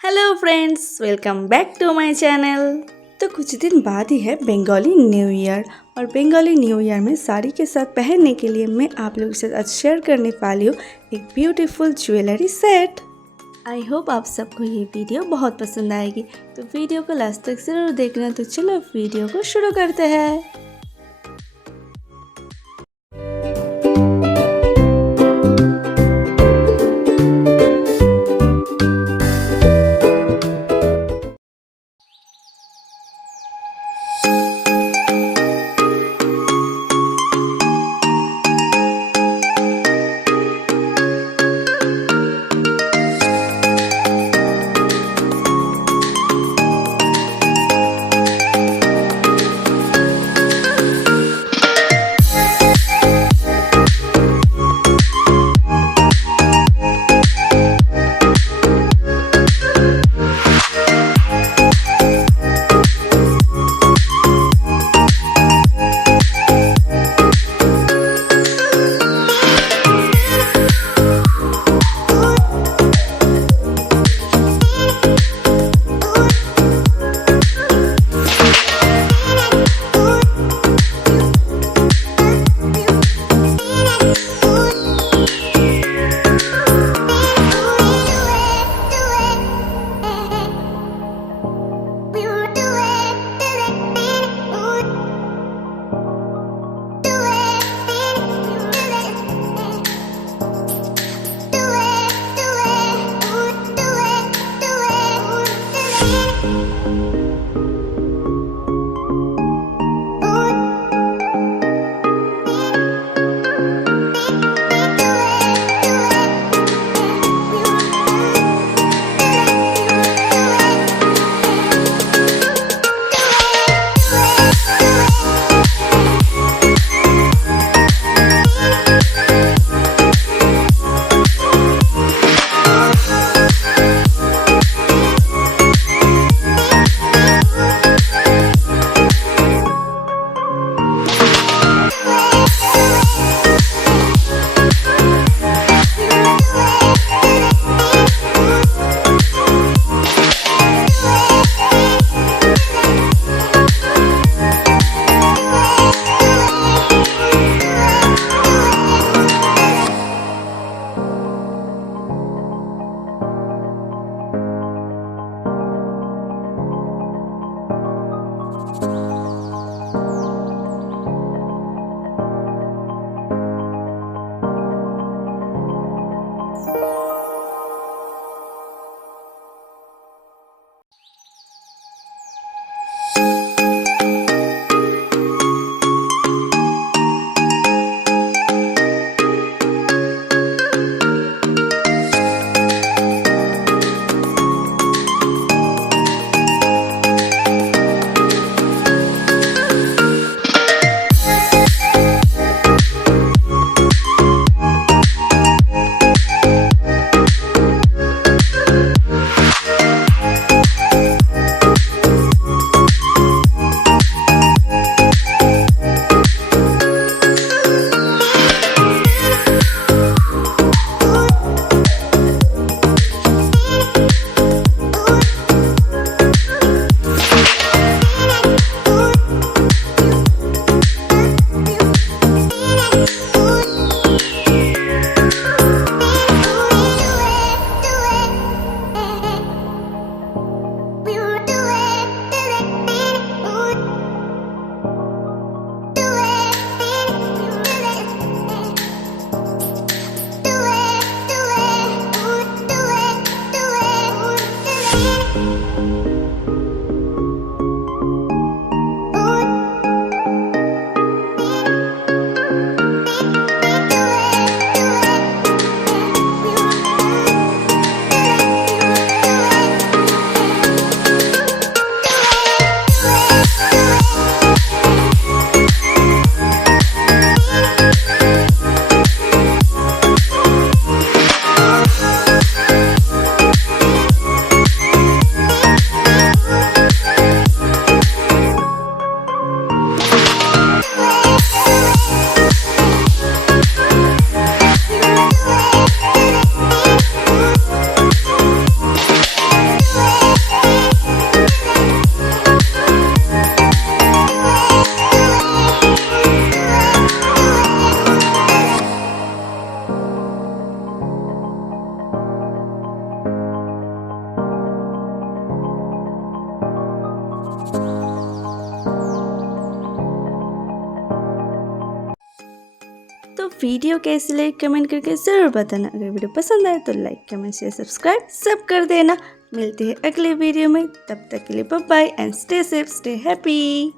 Hello friends, welcome back to my channel. तो कुछ दिन बाद ही है बंगाली न्यू ईयर और बंगाली न्यू ईयर में साड़ी के साथ पहनने के लिए मैं आप लोगों के साथ आज शेयर करने वाली हूँ एक beautiful jewellery set. I hope आप सबको ये वीडियो बहुत पसंद आएगी, तो वीडियो को लास्ट तक ज़रूर देखना। तो चलो वीडियो को शुरू करते हैं। वीडियो कैसी लगी कमेंट करके ज़रूर बताना। अगर वीडियो पसंद आए तो लाइक कमेंट शेयर सब्सक्राइब सब कर देना। मिलते हैं अगले वीडियो में, तब तक के लिए bye bye and stay safe stay happy.